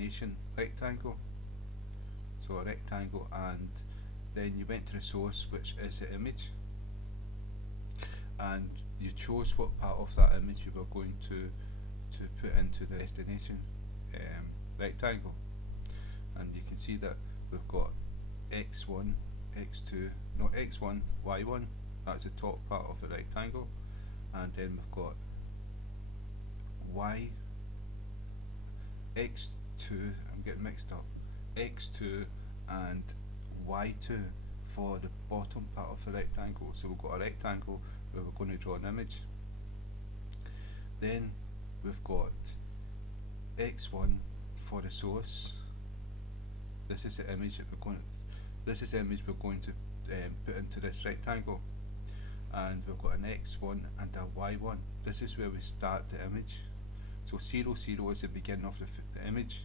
destination rectangle, so a rectangle, and then you went to the source, which is the image, and you chose what part of that image you were going to put into the destination rectangle. And you can see that we've got x1, x2, no, x1, y1, that's the top part of the rectangle, and then we've got y, x2, I'm getting mixed up, x2 and y2 for the bottom part of the rectangle. So we've got a rectangle where we're going to draw an image. Then we've got x1 for the source. This is the image that we're going to put into this rectangle, and we've got an x1 and a y1. This is where we start the image. So 0, 0 is the beginning of the image.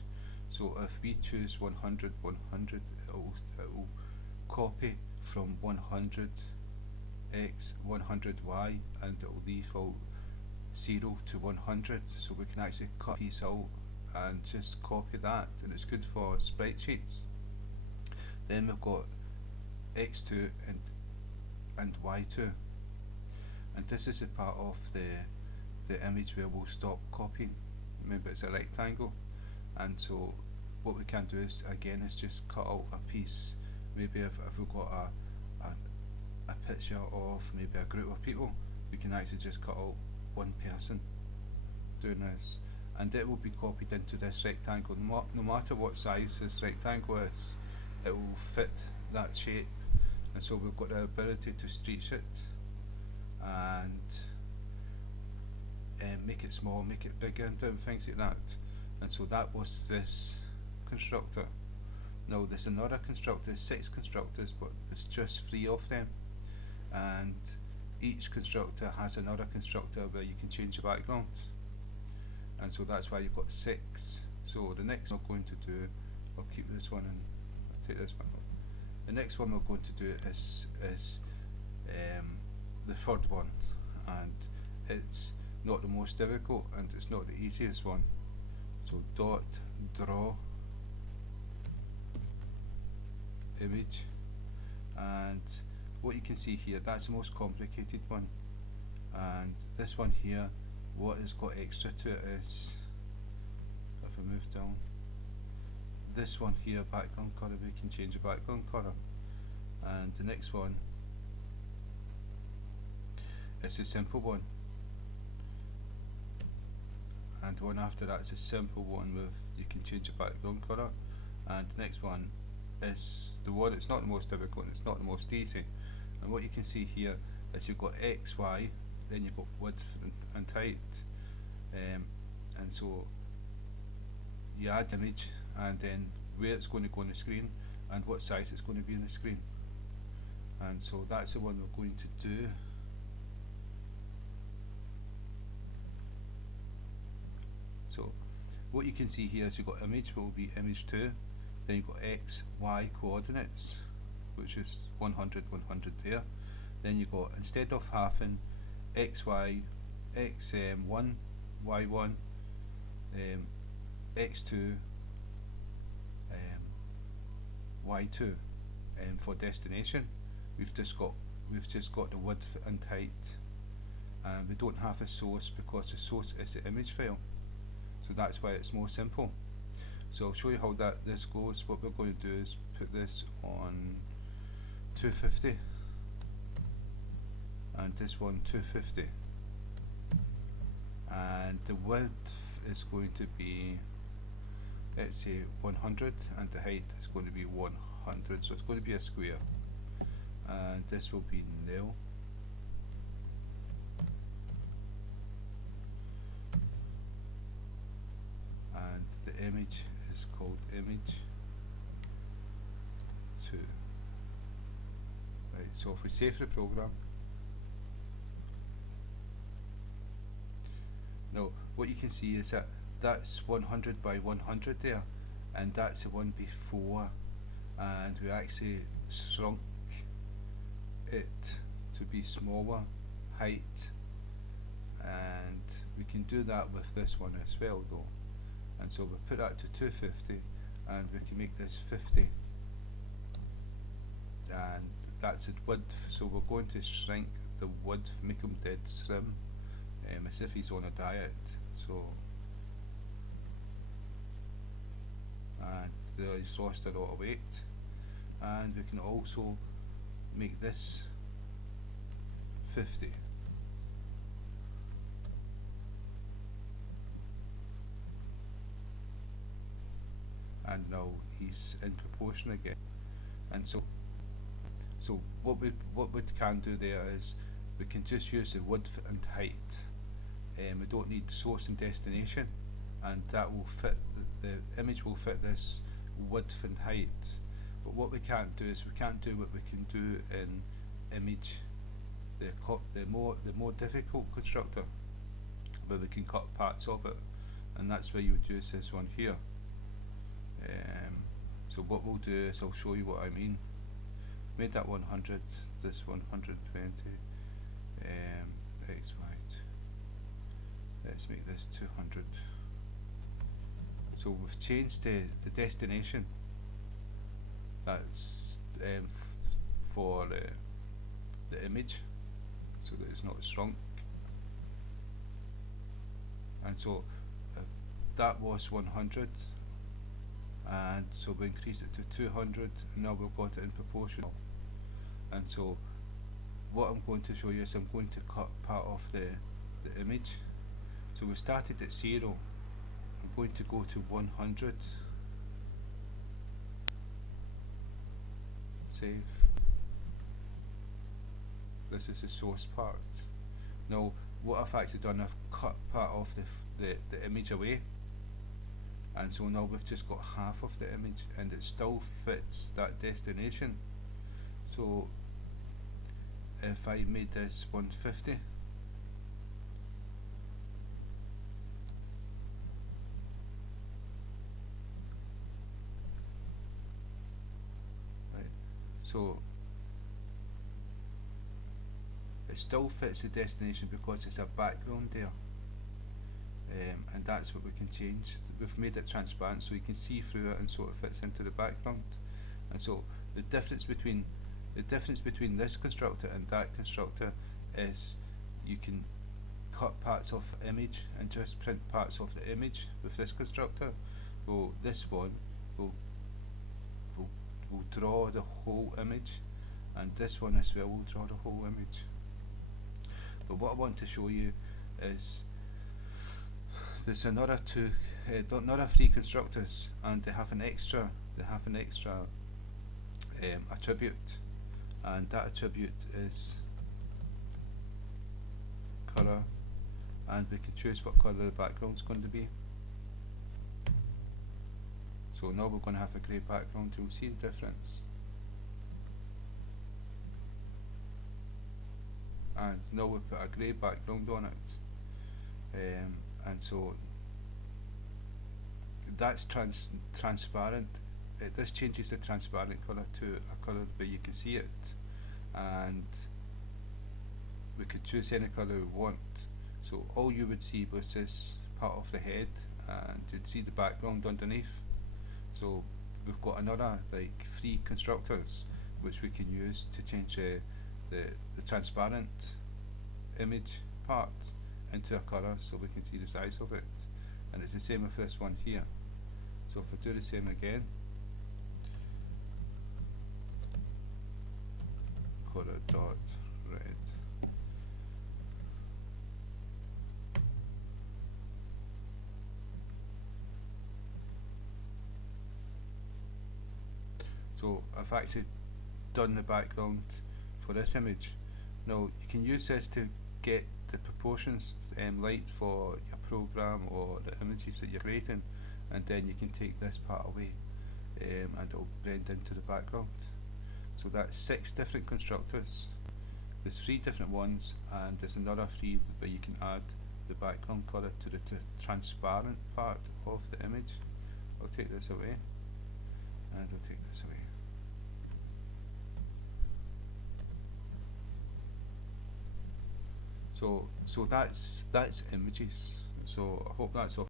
So if we choose 100, 100, it will copy from 100 x, 100 y, and it will default 0 to 100. So we can actually cut a piece out and just copy that, and it's good for spreadsheets. Then we've got x2 and y2, and this is a part of the image where we'll stop copying. Remember, it's a rectangle, and so what we can do is again is just cut out a piece. Maybe if we've got a picture of maybe a group of people, we can actually just cut out one person doing this, and it will be copied into this rectangle. No matter what size this rectangle is, it will fit that shape, and so we've got the ability to stretch it and make it small, make it bigger, and different things like that. And so that was this constructor. Now there's another constructor, 6 constructors, but it's just 3 of them, and each constructor has another constructor where you can change the background, and so that's why you've got 6. So the next I'm going to do, I'll keep this one and I'll take this one off. The next one we're going to do is the third one, and it's not the most difficult and it's not the easiest one. So dot draw image, and what you can see here, that's the most complicated one, and this one here, what has got extra to it is, if I move down, this one here, background colour, we can change the background colour, and the next one is a simple one, and the one after that is a simple one with, you can change the background colour, and the next one is the one, it's not the most difficult and it's not the most easy. And what you can see here is you've got x, y, then you've got width and height, and so you add the image and then where it's going to go on the screen and what size it's going to be on the screen, and so that's the one we're going to do. So what you can see here is you've got image will be image 2, then you've got x, y coordinates, which is 100, 100 there. Then you've got, instead of having x, y, x1, y1, x2, y2, for destination, we've just got the width and height, and we don't have a source because the source is the image file. So that's why it's more simple. So I'll show you how this goes. What we're going to do is put this on 250 and this one 250, and the width is going to be, let's say 100, and the height is going to be 100, so it's going to be a square, and this will be nil. And the image is called image 2. Right, so if we save the program, now what you can see is that that's 100 by 100 there, and that's the one before, and we actually shrunk it to be smaller height, and we can do that with this one as well though. and so we'll put that to 250, and we can make this 50, and that's it width. So we're going to shrink the width, make him dead slim, as if he's on a diet. So, and there he's lost a lot of weight, and we can also make this 50. And now he's in proportion again. And so what we can do there is we can just use the width and height. We don't need source and destination, and that will fit the image will fit this width and height. But what we can't do is we can't do what we can do in image, the more difficult constructor, where we can cut parts of it, and that's where you would use this one here. So what we'll do is I'll show you what I mean. Made that 100, this 120, x, y. Let's make this 200. So we've changed the destination. That's for the image, so that it's not shrunk. And so that was 100. And so we increased it to 200, and now we've got it in proportional. And so what I'm going to show you is I'm going to cut part of the image. So we started at 0, I'm going to go to 100, save. This is the source part. Now what I've actually done, I've cut part of the image away, and so now we've just got half of the image, and it still fits that destination. So if I made this 150, right, so it still fits the destination because it's a background there. And that's what we can change. We've made it transparent so you can see through it, and so it fits into the background. And so the difference between this constructor and that constructor is you can cut parts of the image and just print parts of the image with this constructor. So this one will draw the whole image, and this one as well will draw the whole image. But what I want to show you is there's another three constructors, and they have an extra attribute, and that attribute is colour, and we can choose what colour the background is going to be. So now we're going to have a grey background. You'll see the difference. And now we put a grey background on it. And so that's transparent. This changes the transparent colour to a colour where you can see it, and we could choose any colour we want. So all you would see was this part of the head, and you'd see the background underneath. So we've got another like 3 constructors which we can use to change the transparent image part into a colour, so we can see the size of it. And it's the same with this one here. So if I do the same again, colour dot red, so I've actually done the background for this image. Now you can use this to get the proportions light for your program or the images that you're creating, and then you can take this part away and it'll blend into the background. So that's 6 different constructors. There's 3 different ones, and there's another 3 where you can add the background colour to the transparent part of the image. I'll take this away, and I'll take this away. So that's images. So I hope that's all.